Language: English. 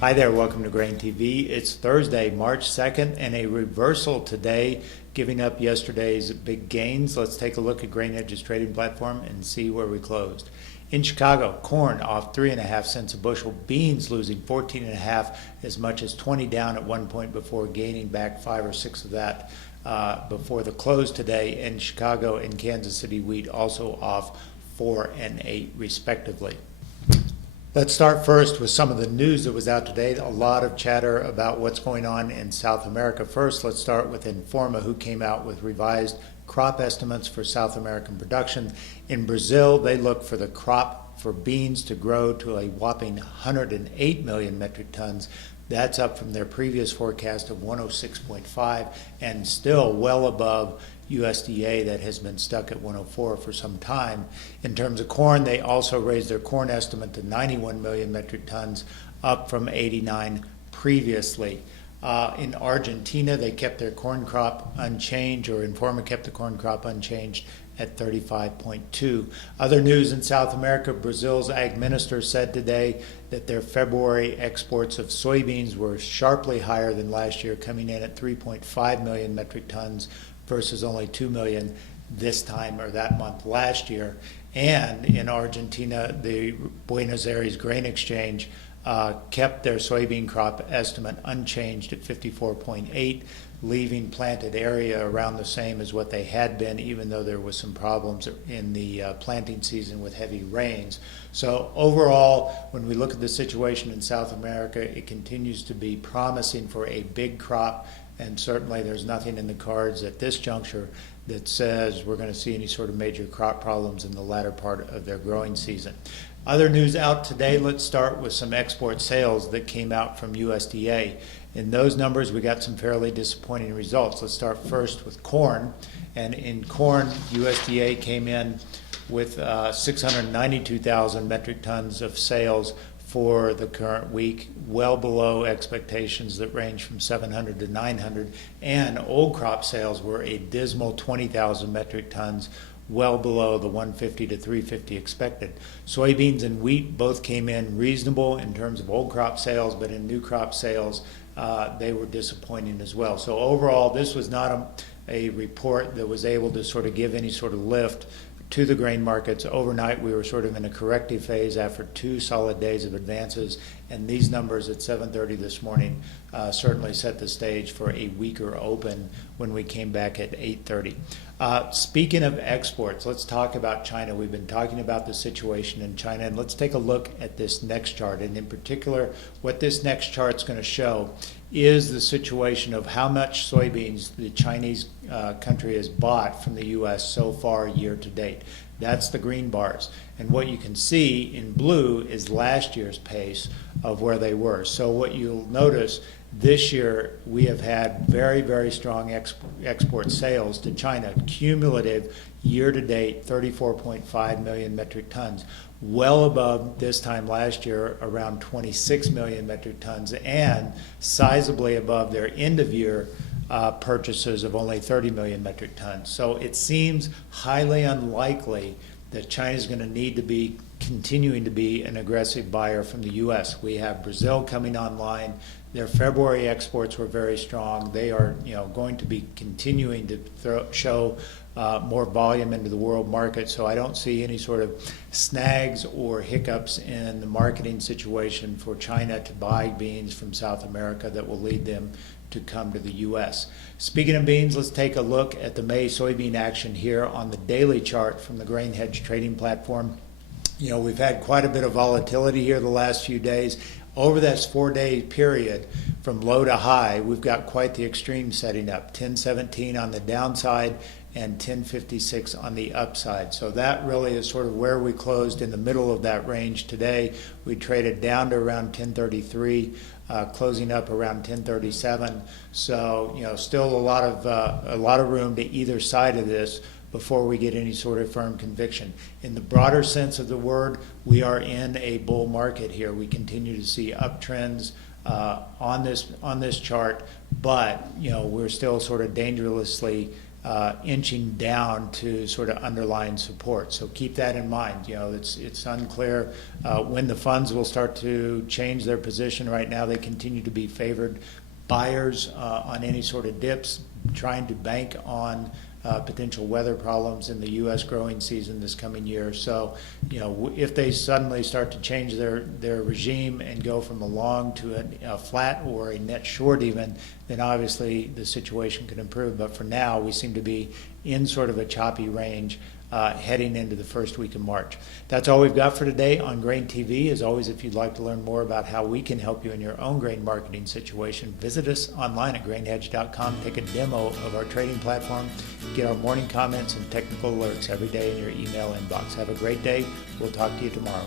Hi there, welcome to Grain TV. It's Thursday, March 2nd, and a reversal today, giving up yesterday's big gains. Let's take a look at GrainEdge's trading platform and see where we closed. In Chicago, corn off 3.5 cents a bushel, beans losing 14.5, as much as 20 down at one point before gaining back 5 or 6 of that before the close today. In Chicago and Kansas City, wheat also off 4 and 8 respectively. Let's start first with some of the news that was out today. A lot of chatter about what's going on in South America. First, let's start with Informa, who came out with revised crop estimates for South American production. In Brazil, they look for the crop for beans to grow to a whopping 108 million metric tons. That's up from their previous forecast of 106.5 and still well above USDA that has been stuck at 104 for some time. In terms of corn, they also raised their corn estimate to 91 million metric tons, up from 89 previously. In Argentina, they kept their corn crop unchanged, or Informa kept the corn crop unchanged at 35.2. Other news in South America, Brazil's ag minister said today that their February exports of soybeans were sharply higher than last year, coming in at 3.5 million metric tons versus only 2 million this time or that month last year. And in Argentina, the Buenos Aires Grain Exchange kept their soybean crop estimate unchanged at 54.8, leaving planted area around the same as what they had been, even though there was some problems in the planting season with heavy rains. So overall, when we look at the situation in South America, it continues to be promising for a big crop, and certainly there's nothing in the cards at this juncture that says we're going to see any sort of major crop problems in the latter part of their growing season. Other news out today, let's start with some export sales that came out from USDA. In those numbers, we got some fairly disappointing results. Let's start first with corn. And in corn, USDA came in with 692,000 metric tons of sales for the current week, well below expectations that range from 700 to 900. And old crop sales were a dismal 20,000 metric tons, well below the 150 to 350 expected. Soybeans and wheat both came in reasonable in terms of old crop sales, but in new crop sales, they were disappointing as well. So overall, this was not a report that was able to sort of give any sort of lift to the grain markets. Overnight, we were sort of in a corrective phase after 2 solid days of advances, and these numbers at 7:30 this morning certainly set the stage for a weaker open when we came back at 8:30. Speaking of exports, let's talk about China. We've been talking about the situation in China, and let's take a look at this next chart. And in particular, what this next chart is going to show is the situation of how much soybeans the Chinese country has bought from the U.S. so far year to date. That's the green bars. And what you can see in blue is last year's pace of where they were. So what you'll notice this year, we have had very, very strong export sales to China. Cumulative year-to-date, 34.5 million metric tons, well above this time last year, around 26 million metric tons, and sizably above their end-of-year purchases of only 30 million metric tons. So it seems highly unlikely that China is going to need to be continuing to be an aggressive buyer from the U.S. We have Brazil coming online. Their February exports were very strong. They are, going to be continuing to show more volume into the world market. So I don't see any sort of snags or hiccups in the marketing situation for China to buy beans from South America that will lead them to come to the U.S. Speaking of beans, let's take a look at the May soybean action here on the daily chart from the GrainEdge trading platform. We've had quite a bit of volatility here the last few days. Over this 4-day period, from low to high, we've got quite the extreme setting up. 1017 on the downside and 1056 on the upside. So that really is sort of where we closed in the middle of that range today. We traded down to around 1033, closing up around 1037. So still a lot of room to either side of this before we get any sort of firm conviction. In the broader sense of the word, we are in a bull market here. We continue to see uptrends on this chart, but we're still sort of dangerously inching down to sort of underlying support. So keep that in mind. It's unclear when the funds will start to change their position. Right now, they continue to be favored buyers on any sort of dips, trying to bank on potential weather problems in the U.S. growing season this coming year. So, if they suddenly start to change their regime and go from a long to a flat or a net short even, then obviously the situation could improve. But for now, we seem to be in sort of a choppy range heading into the first week of March. That's all we've got for today on Grain TV. As always, if you'd like to learn more about how we can help you in your own grain marketing situation, visit us online at grainhedge.com. Take a demo of our trading platform. Get our morning comments and technical alerts every day in your email inbox. Have a great day. We'll talk to you tomorrow.